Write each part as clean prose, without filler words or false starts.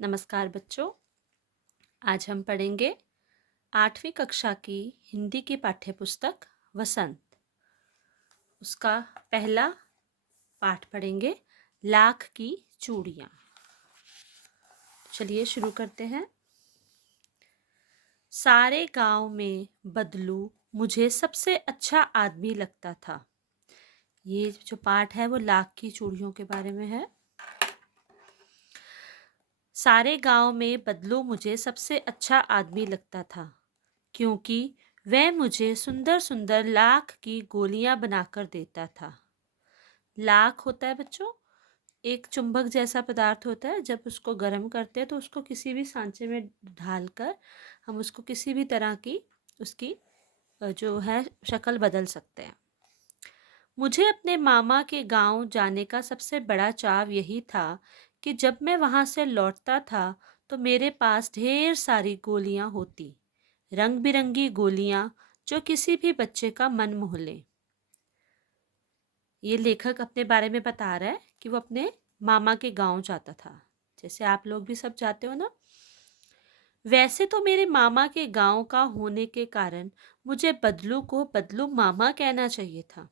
नमस्कार बच्चों। आज हम पढ़ेंगे 8वीं कक्षा की हिंदी की पाठ्यपुस्तक वसंत। उसका पहला पाठ पढ़ेंगे, लाख की चूड़ियाँ। चलिए शुरू करते हैं। सारे गांव में बदलू मुझे सबसे अच्छा आदमी लगता था। ये जो पाठ है वो लाख की चूड़ियों के बारे में है। सारे गांव में बदलू मुझे सबसे अच्छा आदमी लगता था, क्योंकि वह मुझे सुंदर सुंदर लाख की गोलियां बनाकर देता था। लाख होता है बच्चों, एक चुंबक जैसा पदार्थ होता है। जब उसको गर्म करते हैं तो उसको किसी भी सांचे में ढालकर हम उसको किसी भी तरह की उसकी जो है शक्ल बदल सकते हैं। मुझे अपने मामा के गांव जाने का सबसे बड़ा चाव यही था कि जब मैं वहां से लौटता था तो मेरे पास ढेर सारी गोलियां होती, रंग बिरंगी गोलियां जो किसी भी बच्चे का मन मोह ले। ये लेखक अपने बारे में बता रहा है कि वो अपने मामा के गांव जाता था, जैसे आप लोग भी सब जाते हो ना। वैसे तो मेरे मामा के गांव का होने के कारण मुझे बदलू को बदलू मामा कहना चाहिए था,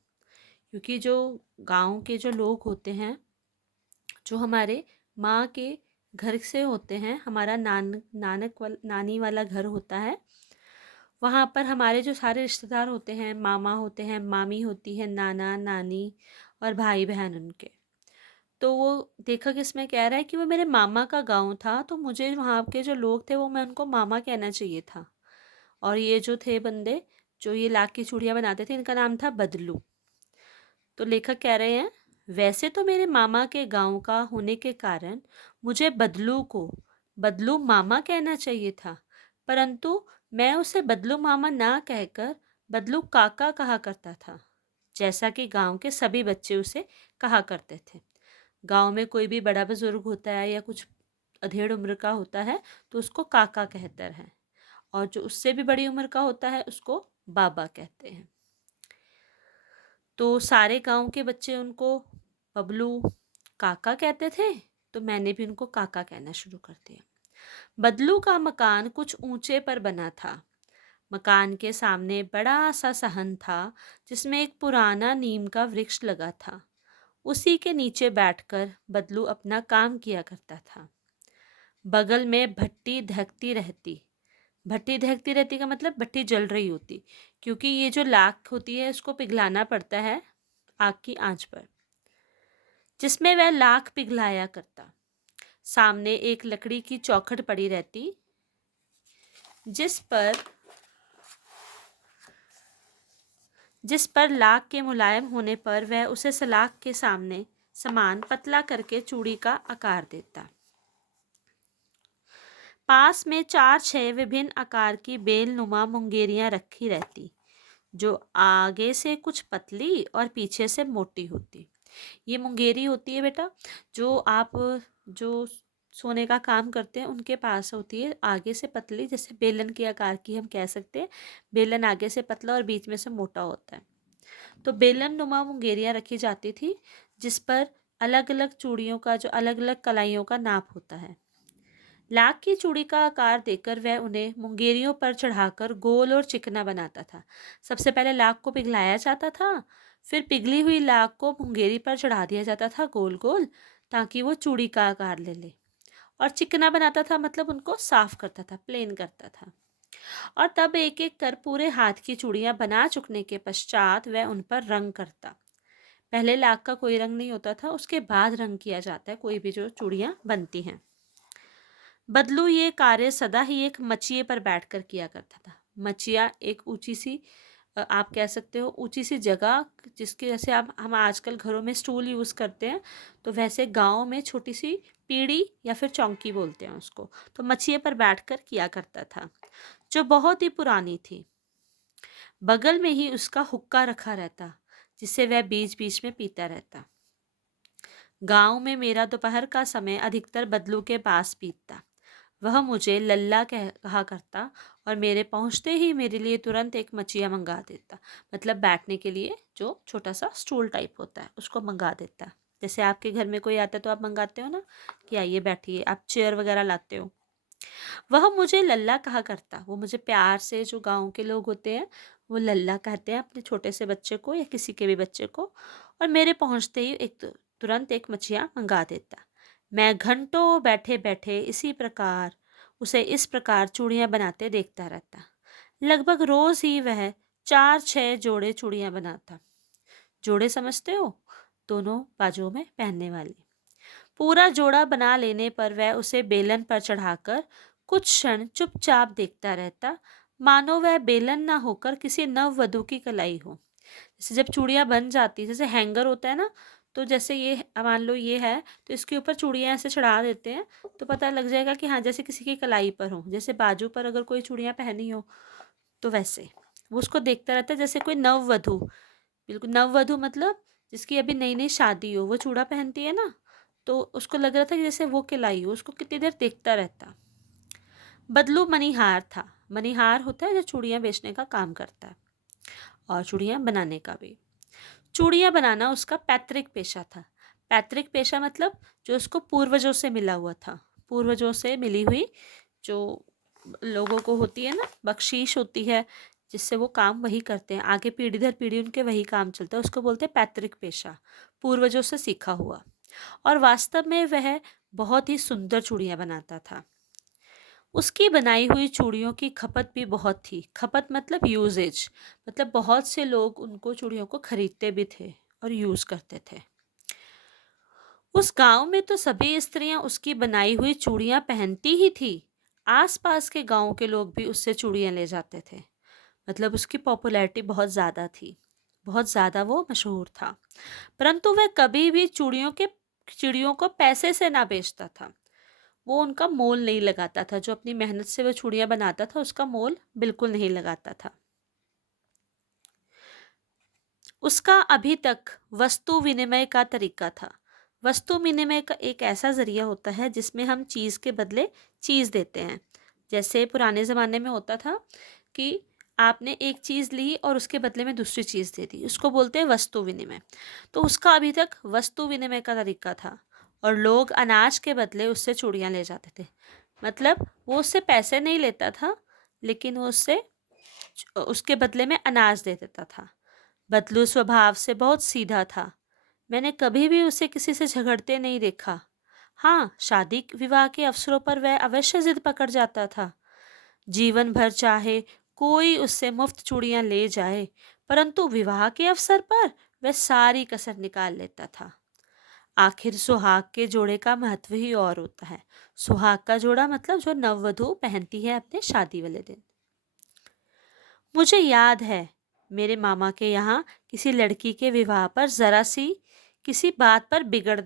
क्योंकि जो गांव के जो लोग होते हैं, जो हमारे माँ के घर से होते हैं, हमारा नानी वाला घर होता है, वहाँ पर हमारे जो सारे रिश्तेदार होते हैं, मामा होते हैं, मामी होती है, नाना नानी और भाई बहन उनके। तो वो लेखक इसमें कह रहा है कि वो मेरे मामा का गांव था, तो मुझे वहाँ के जो लोग थे वो मैं उनको मामा कहना चाहिए था। और ये जो थे बंदे जो ये लाख की चूड़ियाँ बनाते थे, इनका नाम था बदलू। तो लेखक कह रहे हैं, वैसे तो मेरे मामा के गांव का होने के कारण मुझे बदलू को बदलू मामा कहना चाहिए था, परंतु मैं उसे बदलू मामा ना कहकर बदलू काका कहा करता था, जैसा कि गांव के सभी बच्चे उसे कहा करते थे। गांव में कोई भी बड़ा बुजुर्ग होता है या कुछ अधेड़ उम्र का होता है तो उसको काका कहते हैं, और जो उससे भी बड़ी उम्र का होता है उसको बाबा कहते हैं। तो सारे गांव के बच्चे उनको बबलू काका कहते थे, तो मैंने भी उनको काका कहना शुरू कर दिया। बदलू का मकान कुछ ऊंचे पर बना था। मकान के सामने बड़ा सा सहन था, जिसमें एक पुराना नीम का वृक्ष लगा था। उसी के नीचे बैठकर बदलू अपना काम किया करता था। बगल में भट्टी धकती रहती। भट्टी धकती रहती का मतलब भट्टी जल रही होती, क्योंकि ये जो लाख होती है इसको पिघलाना पड़ता है आग की आंच पर, जिसमें वह लाख पिघलाया करता। सामने एक लकड़ी की चौखट पड़ी रहती, जिस पर लाख के मुलायम होने पर वह उसे सलाख के सामने समान पतला करके चूड़ी का आकार देता। पास में 4-6 विभिन्न आकार की बेलनुमा मुंगेरियां रखी रहती, जो आगे से कुछ पतली और पीछे से मोटी होती। ये मुंगेरी होती है बेटा, जो आप जो सोने का काम करते हैं उनके पास होती है, आगे से पतली, जैसे बेलन के आकार की हम कह सकते हैं। बेलन आगे से पतला और बीच में से मोटा होता है। तो बेलन नुमा मुंगेरियां रखी जाती थी, जिस पर अलग अलग चूड़ियों का जो अलग अलग कलाइयों का नाप होता है। लाख की चूड़ी का आकार देकर वह उन्हें मुंगेरियों पर चढ़ाकर गोल और चिकना बनाता था। सबसे पहले लाख को पिघलाया जाता था, फिर पिघली हुई लाख को मुंगेरी पर चढ़ा दिया जाता था गोल गोल, ताकि वो चूड़ी का आकार ले ले। और चिकना बनाता था मतलब उनको साफ करता था, प्लेन करता था। और तब एक एक कर पूरे हाथ की चूड़ियां बना चुकने के पश्चात वह उन पर रंग करता। पहले लाख का कोई रंग नहीं होता था, उसके बाद रंग किया जाता है कोई भी जो चूड़ियां बनती हैं। बदलू ये कार्य सदा ही एक मचिए पर बैठकर किया करता था। मचिया एक ऊंची सी आप कह सकते हो ऊंची सी जगह, जिसके जैसे आप हम आजकल घरों में स्टूल यूज़ करते हैं, तो वैसे गांव में छोटी सी पीढ़ी या फिर चौकी बोलते हैं उसको, तो मचिए पर बैठकर किया करता था, जो बहुत ही पुरानी थी। बगल में ही उसका हुक्का रखा रहता, जिसे वह बीच बीच में पीता रहता। गांव में मेरा दोपहर का समय अधिकतर बदलू के पास बीतता। वह मुझे लल्ला कहा करता और मेरे पहुंचते ही मेरे लिए तुरंत एक मचिया मंगा देता, मतलब बैठने के लिए जो छोटा सा स्टूल टाइप होता है उसको मंगा देता। जैसे आपके घर में कोई आता है तो आप मंगाते हो ना कि आइए बैठिए, आप चेयर वगैरह लाते हो। वह मुझे लल्ला कहा करता। वो मुझे प्यार से, जो गाँव के लोग होते हैं वो लल्ला कहते हैं अपने छोटे से बच्चे को या किसी के भी बच्चे को, और मेरे पहुँचते ही तुरंत एक मछिया मंगा देता। मैं घंटों बैठे-बैठे उसे इस प्रकार चूड़ियाँ बनाते देखता रहता। लगभग रोज़ ही वह 4-6 जोड़े चूड़ियाँ बनाता। जोड़े समझते हो? दोनों बाजुओं में पहनने वाली। पूरा जोड़ा बना लेने पर वह उसे बेलन पर चढ़ाकर कुछ क्षण चुपचाप देखता रहता, मानो वह बेलन ना होकर किसी नववधू की कलाई हो। जैसे जब चूड़ियाँ बन जाती, जैसे हैंगर होता है ना, तो जैसे ये मान लो ये है, तो इसके ऊपर चूड़ियाँ ऐसे चढ़ा देते हैं, तो पता लग जाएगा कि हाँ जैसे किसी की कलाई पर हो, जैसे बाजू पर अगर कोई चूड़ियाँ पहनी हो, तो वैसे वो उसको देखता रहता है जैसे कोई नववधू। बिल्कुल नववधू मतलब जिसकी अभी नई नई शादी हो, वो चूड़ा पहनती है ना, तो उसको लग रहा था कि जैसे वो खिलाई हो। उसको कितनी देर देखता रहता। बदलू मणिहार था। मणिहार होता है जो चूड़ियाँ बेचने का काम करता है और चूड़ियाँ बनाने का भी। चूड़ियाँ बनाना उसका पैतृक पेशा था। पैतृक पेशा मतलब जो उसको पूर्वजों से मिला हुआ था। पूर्वजों से मिली हुई जो लोगों को होती है ना, बख्शीश होती है, जिससे वो काम वही करते हैं, आगे पीढ़ी दर पीढ़ी उनके वही काम चलता है, उसको बोलते हैं पैतृक पेशा, पूर्वजों से सीखा हुआ। और वास्तव में वह बहुत ही सुंदर चूड़ियाँ बनाता था। उसकी बनाई हुई चूड़ियों की खपत भी बहुत थी। खपत मतलब यूजेज, मतलब बहुत से लोग उनको चूड़ियों को खरीदते भी थे और यूज़ करते थे। उस गांव में तो सभी स्त्रियां उसकी बनाई हुई चूड़ियां पहनती ही थी। आसपास के गांव के लोग भी उससे चूड़ियां ले जाते थे। मतलब उसकी पॉपुलैरिटी बहुत ज़्यादा थी, बहुत ज़्यादा वो मशहूर था। परंतु वह कभी भी चिड़ियों को पैसे से ना बेचता था। वो उनका मोल नहीं लगाता था। जो अपनी मेहनत से वह चूड़ियाँ बनाता था, उसका मोल बिल्कुल नहीं लगाता था। उसका अभी तक वस्तु विनिमय का तरीका था। वस्तु विनिमय का एक ऐसा ज़रिया होता है जिसमें हम चीज़ के बदले चीज़ देते हैं। जैसे पुराने ज़माने में होता था कि आपने एक चीज़ ली और उसके बदले में दूसरी चीज़ दे दी, उसको बोलते हैं वस्तु विनिमय। तो उसका अभी तक वस्तु विनिमय का तरीका था और लोग अनाज के बदले उससे चूड़ियाँ ले जाते थे। मतलब वो उससे पैसे नहीं लेता था, लेकिन वो उससे उसके बदले में अनाज दे देता था। बदलू स्वभाव से बहुत सीधा था। मैंने कभी भी उसे किसी से झगड़ते नहीं देखा। हाँ, शादी विवाह के अवसरों पर वह अवश्य जिद पकड़ जाता था। जीवन भर चाहे कोई उससे मुफ्त चूड़ियां ले जाए, परंतु विवाह के अवसर पर वह सारी कसर निकाल लेता था। आखिर सुहाग के जोड़े का महत्व ही और होता है। सुहाग का जोड़ा मतलब जो नववधु पहनती है अपने शादी वाले दिन। मुझे याद है, मेरे मामा के यहाँ किसी लड़की के विवाह पर ज़रा सी किसी बात पर बिगड़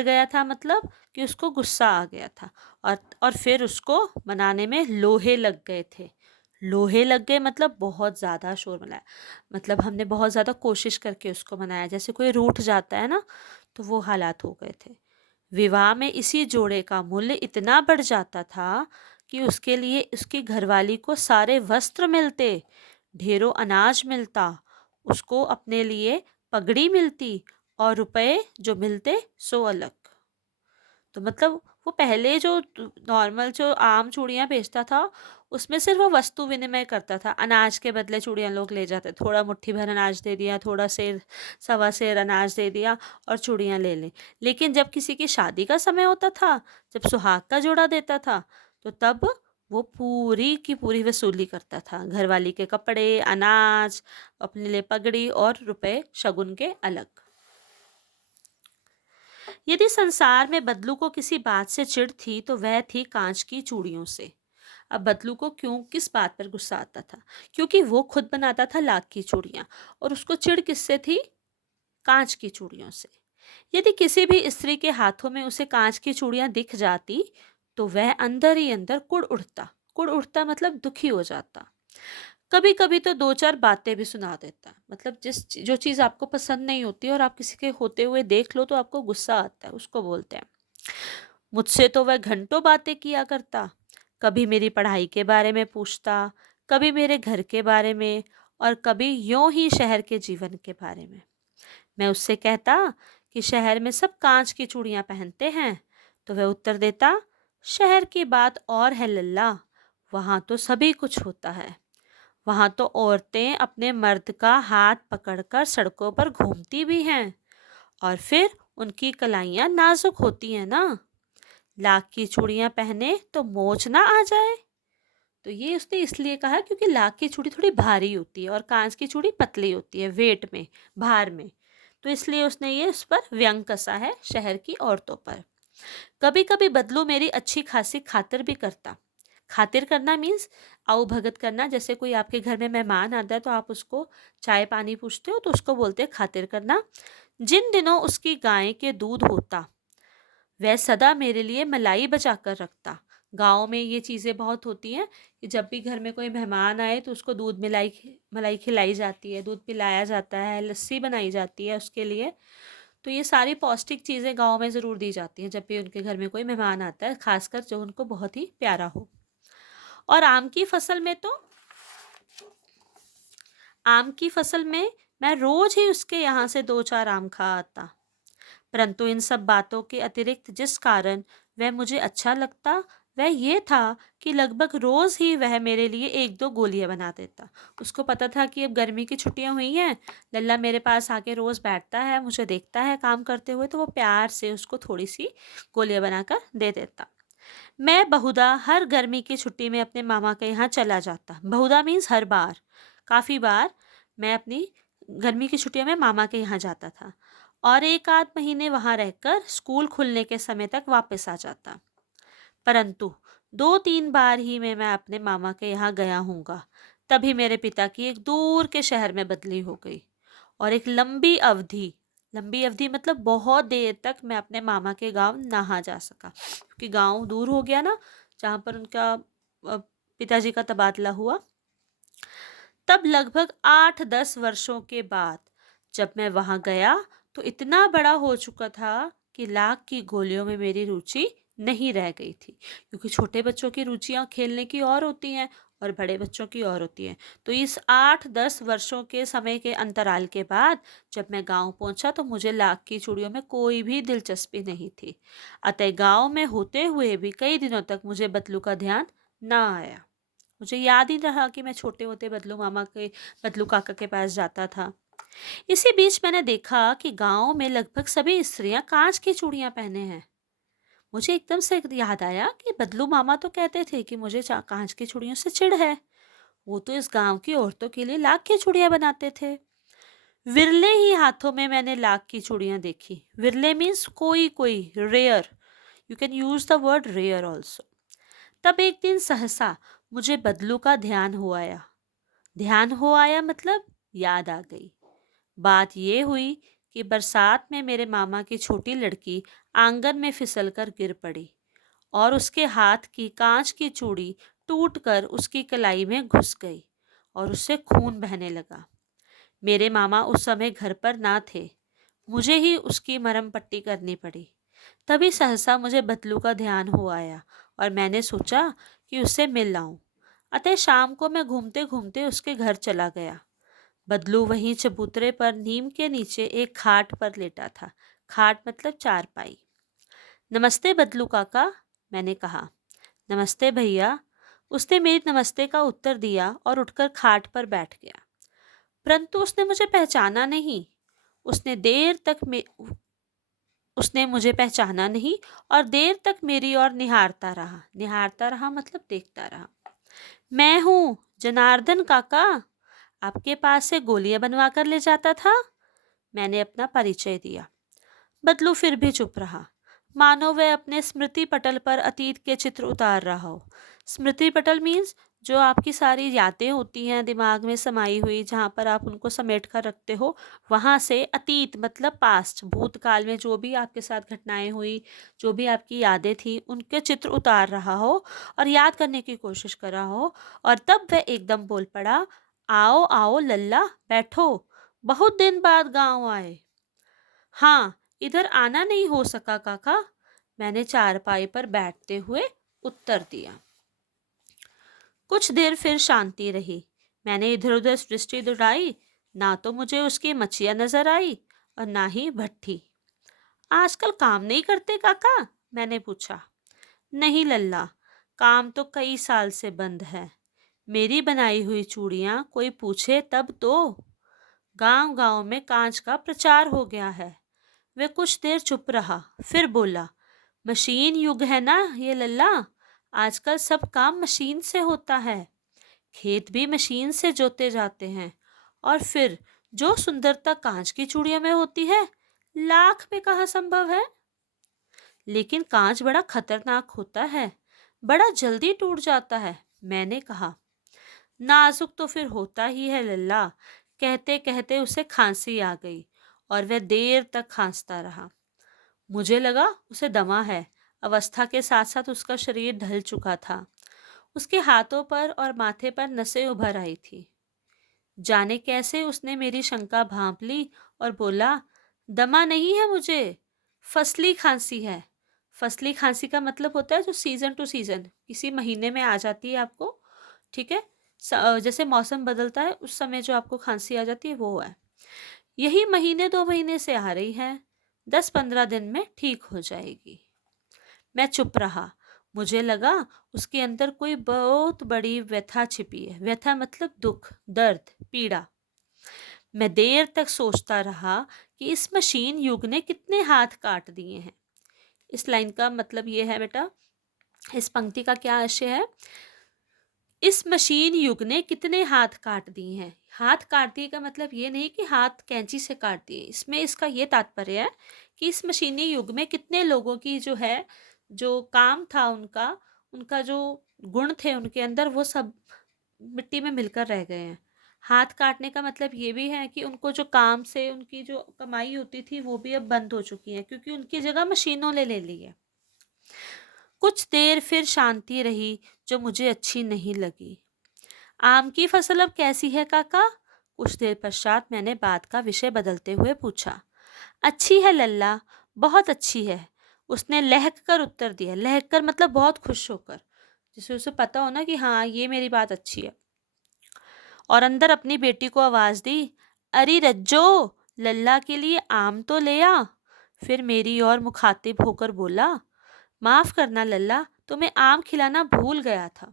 गया था मतलब कि उसको गुस्सा आ गया था और फिर उसको मनाने में लोहे लग गए थे। लोहे लग गए मतलब बहुत ज़्यादा शोर मनाया, मतलब हमने बहुत ज़्यादा कोशिश करके उसको मनाया, जैसे कोई रूठ जाता है ना, तो वो हालात हो गए थे। विवाह में इसी जोड़े का मूल्य इतना बढ़ जाता था कि उसके लिए उसकी घरवाली को सारे वस्त्र मिलते, ढेरों अनाज मिलता, उसको अपने लिए पगड़ी मिलती और रुपए जो मिलते सो अलग। तो मतलब वो पहले जो नॉर्मल जो आम चूड़ियाँ बेचता था, उसमें सिर्फ वो वस्तु विनिमय करता था। अनाज के बदले चूड़ियाँ लोग ले जाते, थोड़ा मुट्ठी भर अनाज दे दिया, थोड़ा सेर सवा सेर अनाज दे दिया और चूड़ियाँ ले लें। लेकिन जब किसी की शादी का समय होता था, जब सुहाग का जोड़ा देता था, तो तब वो पूरी की पूरी वसूली करता था। घरवाली के कपड़े, अनाज, अपने लिए पगड़ी और रुपए शगुन के अलग। यदि संसार में बदलू को किसी बात से चिढ़ थी तो वह थी कांच की चूड़ियों से। अब बदलू को किस बात पर गुस्सा आता था? क्योंकि वो खुद बनाता था लाख की चूड़ियां और उसको चिढ़ किससे थी? कांच की चूड़ियों से। यदि किसी भी स्त्री के हाथों में उसे कांच की चूड़ियां दिख जाती तो वह अंदर ही अंदर कुड़ उठता मतलब दुखी हो जाता। कभी कभी तो दो चार बातें भी सुना देता, मतलब जो चीज़ आपको पसंद नहीं होती और आप किसी के होते हुए देख लो तो आपको गुस्सा आता है, उसको बोलते हैं। मुझसे तो वह घंटों बातें किया करता। कभी मेरी पढ़ाई के बारे में पूछता, कभी मेरे घर के बारे में और कभी यूं ही शहर के जीवन के बारे में। मैं उससे कहता कि शहर में सब कांच की चूड़ियां पहनते हैं, तो वह उत्तर देता, शहर की बात और है लल्ला, वहां तो सभी कुछ होता है। वहां तो औरतें अपने मर्द का हाथ पकड़कर सड़कों पर घूमती भी हैं, और फिर उनकी कलाइयां नाजुक होती हैं ना। लाख की चूड़ियां पहने तो मोच ना आ जाए। तो ये उसने इसलिए कहा क्योंकि लाख की चूड़ी थोड़ी भारी होती है और कांच की चूड़ी पतली होती है वेट में, भार में। तो इसलिए उसने ये उस पर व्यंग कसा है शहर की औरतों पर। कभी कभी बदलू मेरी अच्छी खासी खातिर भी करता। खातिर करना मीन्स आओ भगत करना। जैसे कोई आपके घर में मेहमान आता है तो आप उसको चाय पानी पूछते हो, तो उसको बोलते हैं खातिर करना। जिन दिनों उसकी गाय के दूध होता, वह सदा मेरे लिए मलाई बचा कर रखता। गाँव में ये चीज़ें बहुत होती हैं कि जब भी घर में कोई मेहमान आए तो उसको दूध मलाई खिलाई जाती है, दूध पिलाया जाता है, लस्सी बनाई जाती है उसके लिए। तो ये सारी पौष्टिक चीज़ें गाँव में ज़रूर दी जाती हैं जब भी उनके घर में कोई मेहमान आता है, खासकर जो उनको बहुत ही प्यारा हो। और आम की फसल में मैं रोज ही उसके यहाँ से 2-4 आम खा आता। परंतु इन सब बातों के अतिरिक्त जिस कारण वह मुझे अच्छा लगता, वह ये था कि लगभग रोज ही वह मेरे लिए 1-2 गोलियां बना देता। उसको पता था कि अब गर्मी की छुट्टियां हुई हैं, लल्ला मेरे पास आके रोज बैठता है, मुझे देखता है काम करते हुए, तो वो प्यार से उसको थोड़ी सी गोलियां बनाकर दे देता। मैं बहुधा हर गर्मी की छुट्टी में अपने मामा के यहाँ चला जाता। बहुधा मीन्स हर बार। काफ़ी बार मैं अपनी गर्मी की छुट्टियों में मामा के यहाँ जाता था और 1 आध महीने वहाँ रहकर स्कूल खुलने के समय तक वापस आ जाता। परंतु 2-3 बार ही मैं अपने मामा के यहाँ गया हूँगा। तभी मेरे पिता की एक दूर के शहर में बदली हो गई और एक लंबी अवधि मतलब बहुत देर तक मैं अपने मामा के गांव ना जा सका, क्योंकि गांव दूर हो गया ना, जहाँ पर उनका पिताजी का तबादला हुआ। तब लगभग 8-10 वर्षों के बाद जब मैं वहां गया तो इतना बड़ा हो चुका था कि लाख की गोलियों में मेरी रुचि नहीं रह गई थी, क्योंकि छोटे बच्चों की रुचियां खेलने की और होती हैं और बड़े बच्चों की और होती हैं। तो इस 8-10 वर्षों के समय के अंतराल के बाद जब मैं गांव पहुंचा तो मुझे लाख की चूड़ियों में कोई भी दिलचस्पी नहीं थी। अतः गांव में होते हुए भी कई दिनों तक मुझे बदलू का ध्यान ना आया। मुझे याद ही रहा कि मैं छोटे होते बदलू काका के पास जाता था। इसी बीच मैंने देखा कि गांव में लगभग सभी स्त्रियां कांच की चूड़ियां पहने हैं। मुझे एकदम से याद आया कि बदलू मामा तो कहते थे कि मुझे कांच की चूड़ियों से चिढ़ है। वो तो इस गांव की औरतों के लिए लाख की चूड़ियां बनाते थे। विरले ही हाथों में मैंने लाख की चूड़ियां देखी। विरले मीन्स कोई कोई, rare. You can use the word rare also. तब एक दिन सहसा मुझे बदलू का ध्यान हो आया मतलब याद आ गई। बात ये हुई कि बरसात में मेरे मामा की छोटी लड़की आंगन में फिसलकर गिर पड़ी और उसके हाथ की कांच की चूड़ी टूटकर उसकी कलाई में घुस गई और उससे खून बहने लगा। मेरे मामा उस समय घर पर ना थे। मुझे ही उसकी मरहम पट्टी करनी पड़ी। तभी सहसा मुझे बदलू का ध्यान हो आया और मैंने सोचा कि उससे मिल लाऊं। अतः शाम को मैं घूमते घूमते उसके घर चला गया। बदलू वहीं चबूतरे पर नीम के नीचे एक खाट पर लेटा था। खाट मतलब चारपाई। नमस्ते बदलू काका, मैंने कहा। नमस्ते भैया। उसने मेरी नमस्ते का उत्तर दिया और उठकर खाट पर बैठ गया। परंतु उसने मुझे पहचाना नहीं। उसने देर तक मे उसने मुझे पहचाना नहीं और देर तक मेरी ओर निहारता रहा मतलब देखता रहा। मैं हूँ जनार्दन काका, आपके पास से गोलियां बनवा कर ले जाता था। मैंने अपना परिचय दिया। बदलू फिर भी चुप रहा, मानो वह अपने स्मृति पटल पर अतीत के चित्र उतार रहा हो। स्मृति पटल मीन्स जो आपकी सारी यादें होती हैं दिमाग में समाई हुई, जहाँ पर आप उनको समेट कर रखते हो, वहाँ से अतीत मतलब पास्ट, भूतकाल में जो भी आपके साथ घटनाएं हुई, जो भी आपकी यादें थी, उनके चित्र उतार रहा हो और याद करने की कोशिश कर रहा हो। और तब वह एकदम बोल पड़ा, आओ आओ लल्ला, बैठो, बहुत दिन बाद गांव आए। हाँ, इधर आना नहीं हो सका काका, मैंने चारपाई पर बैठते हुए उत्तर दिया। कुछ देर फिर शांति रही। मैंने इधर उधर दृष्टि दौड़ाई, ना तो मुझे उसकी मच्छियां नजर आई और ना ही भट्ठी। आजकल काम नहीं करते काका? मैंने पूछा। नहीं लल्ला, काम तो कई साल से बंद है। मेरी बनाई हुई चूड़ियां कोई पूछे तब तो। गांव गांव में कांच का प्रचार हो गया है। वह कुछ देर चुप रहा, फिर बोला, मशीन युग है ना ये लल्ला। आजकल सब काम मशीन से होता है। खेत भी मशीन से जोते जाते हैं। और फिर जो सुंदरता कांच की चूड़ियों में होती है, लाख में कहाँ संभव है। लेकिन कांच बड़ा खतरनाक होता है, बड़ा जल्दी टूट जाता है। मैंने कहा। नाजुक तो फिर होता ही है लल्ला। कहते कहते उसे खांसी आ गई और वह देर तक खांसता रहा। मुझे लगा उसे दमा है। अवस्था के साथ साथ उसका शरीर ढल चुका था। उसके हाथों पर और माथे पर नसें उभर आई थी। जाने कैसे उसने मेरी शंका भांप ली और बोला, दमा नहीं है मुझे, फसली खांसी है। फसली खांसी का मतलब होता है जो सीजन टू सीजन किसी महीने में आ जाती है आपको, ठीक है। जैसे मौसम बदलता है उस समय जो आपको खांसी आ जाती है वो है। यही महीने 2 महीने से आ रही है। 10-15 दिन में ठीक हो जाएगी। मैं चुप रहा। मुझे लगा उसके अंदर कोई बहुत बड़ी व्यथा छिपी है। व्यथा मतलब दुख, दर्द, पीड़ा। मैं देर तक सोचता रहा कि इस मशीन युग ने कितने हाथ काट दिए हैं। इस लाइन का मतलब ये है बेटा, इस पंक्ति का क्या आशय है, इस मशीन युग ने कितने हाथ काट दिए हैं। हाथ काट दिए का मतलब ये नहीं कि हाथ कैंची से काट दिए, इसमें इसका ये तात्पर्य है कि इस मशीनी युग में कितने लोगों की जो है, जो काम था उनका, उनका जो गुण थे उनके अंदर, वो सब मिट्टी में मिलकर रह गए हैं। हाथ काटने का मतलब ये भी है कि उनको जो काम से उनकी जो कमाई होती थी वो भी अब बंद हो चुकी है, क्योंकि उनकी जगह मशीनों ने ले ली है। कुछ देर फिर शांति रही जो मुझे अच्छी नहीं लगी। आम की फसल अब कैसी है काका? कुछ देर पश्चात मैंने बात का विषय बदलते हुए पूछा। अच्छी है लल्ला, बहुत अच्छी है। उसने लहक कर उत्तर दिया। लहक कर मतलब बहुत खुश होकर, जिसे उसे पता हो ना कि हाँ ये मेरी बात अच्छी है। और अंदर अपनी बेटी को आवाज दी, अरे रज्जो, लल्ला के लिए आम तो ले आ। फिर मेरी ओर मुखातिब होकर बोला, माफ करना लल्ला, तुम्हें आम खिलाना भूल गया था।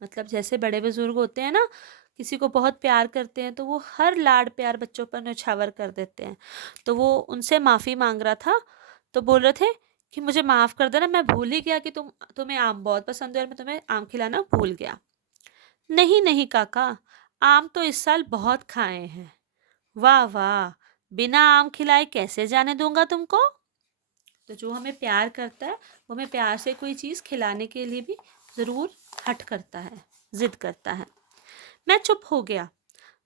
मतलब जैसे बड़े बुजुर्ग होते हैं ना, किसी को बहुत प्यार करते हैं तो वो हर लाड प्यार बच्चों पर न्यौछावर कर देते हैं। तो वो उनसे माफ़ी मांग रहा था, तो बोल रहे थे कि मुझे माफ़ कर देना, मैं भूल ही गया कि तुम्हें आम बहुत पसंद है और मैं तुम्हें आम खिलाना भूल गया। नहीं नहीं काका, आम तो इस साल बहुत खाए हैं। वाह वाह, बिना आम खिलाए कैसे जाने दूंगा तुमको। तो जो हमें प्यार करता है वो हमें प्यार से कोई चीज़ खिलाने के लिए भी ज़रूर हट करता है, जिद करता है। मैं चुप हो गया।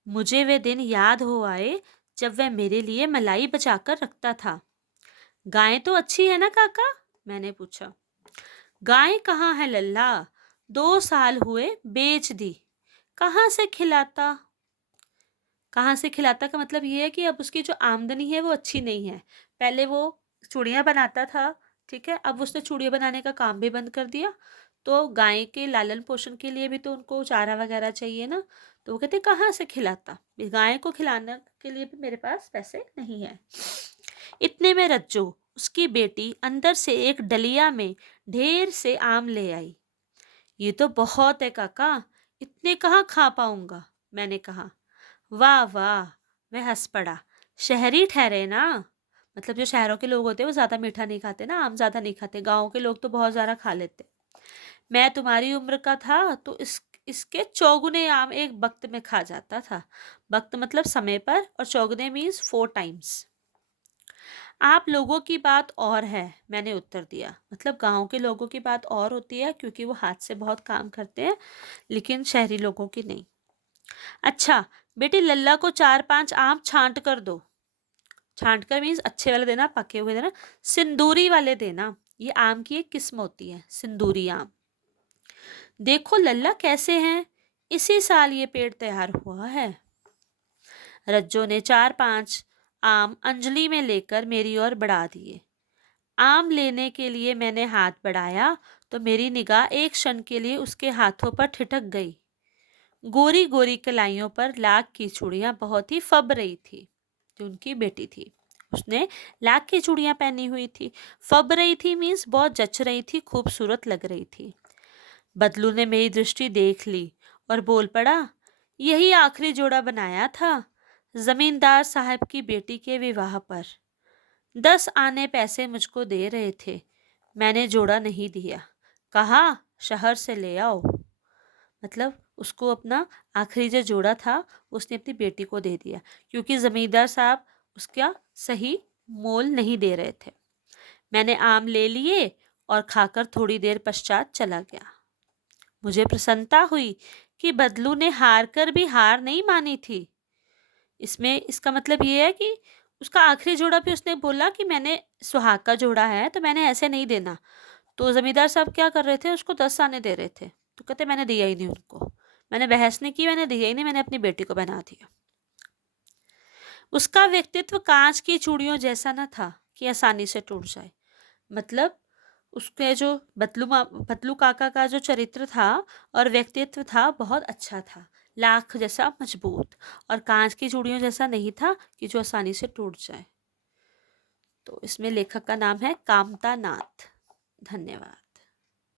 मुझे वे दिन याद हो आए जब वह मेरे लिए मलाई बचाकर रखता था। गाय तो अच्छी है ना काका? मैंने पूछा। गाय कहाँ है लल्ला, 2 साल हुए बेच दी। कहाँ से खिलाता? कहाँ से खिलाता का मतलब ये है कि अब उसकी जो आमदनी है वो अच्छी नहीं है। पहले वो चूड़ियाँ बनाता था, ठीक है, अब उसने चूड़ियाँ बनाने का काम भी बंद कर दिया। तो गाय के लालन पोषण के लिए भी तो उनको चारा वगैरह चाहिए ना। तो वो कहते कहाँ से खिलाता, गाय को खिलाने के लिए भी मेरे पास पैसे नहीं है। इतने में रज्जो, उसकी बेटी, अंदर से एक डलिया में ढेर से आम ले आई। ये तो बहुत है काका, इतने कहाँ खा पाऊंगा, मैंने कहा। वाह वाह, वह हंस पड़ा। शहरी ठहरे ना, मतलब जो शहरों के लोग होते हैं वो ज़्यादा मीठा नहीं खाते ना, आम ज़्यादा नहीं खाते। गाँव के लोग तो बहुत ज़्यादा खा लेते। मैं तुम्हारी उम्र का था तो इसके चौगुने आम एक वक्त में खा जाता था। वक्त मतलब समय पर, और चौगुने मीन्स 4 टाइम्स। आप लोगों की बात और है, मैंने उत्तर दिया। मतलब गांव के लोगों की बात और होती है क्योंकि वो हाथ से बहुत काम करते हैं, लेकिन शहरी लोगों की नहीं। अच्छा बेटी, लल्ला को 4-5 आम छांट कर दो। छांट कर मीन्स अच्छे वाले देना, पके हुए देना, सिंदूरी वाले देना। ये आम की एक किस्म होती है, सिंदूरी आम। देखो लल्ला कैसे हैं, इसी साल ये पेड़ तैयार हुआ है। रज्जो ने 4-5 आम अंजलि में लेकर मेरी ओर बढ़ा दिए। आम लेने के लिए मैंने हाथ बढ़ाया तो मेरी निगाह एक क्षण के लिए उसके हाथों पर ठिठक गई। गोरी गोरी कलाइयों पर लाख की चूड़ियां बहुत ही फब रही थी, जो उनकी बेटी थी। उसने लाख की चूड़ियां पहनी हुई थी। फब रही थी मीन्स बहुत जच रही थी, खूबसूरत लग रही थी। बदलू ने मेरी दृष्टि देख ली और बोल पड़ा, यही आखिरी जोड़ा बनाया था जमींदार साहब की बेटी के विवाह पर। 10 आने पैसे मुझको दे रहे थे, मैंने जोड़ा नहीं दिया, कहा शहर से ले आओ। मतलब उसको अपना आखिरी जो जोड़ा था उसने अपनी बेटी को दे दिया, क्योंकि जमींदार साहब उसका सही मोल नहीं दे रहे थे। मैंने आम ले लिए और खाकर थोड़ी देर पश्चात चला गया। मुझे प्रसन्नता हुई कि बदलू ने हार कर भी हार नहीं मानी थी। इसमें इसका मतलब ये है कि उसका आखिरी जोड़ा भी उसने बोला कि मैंने सुहाग का जोड़ा है तो मैंने ऐसे नहीं देना। तो जमींदार साहब क्या कर रहे थे, उसको 10 आने दे रहे थे, तो कहते मैंने दिया ही नहीं उनको, मैंने बहस नहीं की, मैंने दिया ही नहीं, मैंने अपनी बेटी को पहना दिया। उसका व्यक्तित्व कांच की चूड़ियों जैसा न था कि आसानी से टूट जाए। मतलब उसके जो बतलू काका का जो चरित्र था और व्यक्तित्व था बहुत अच्छा था, लाख जैसा मजबूत, और कांच की चूड़ियों जैसा नहीं था कि जो आसानी से टूट जाए। तो इसमें लेखक का नाम है कामता नाथ। धन्यवाद।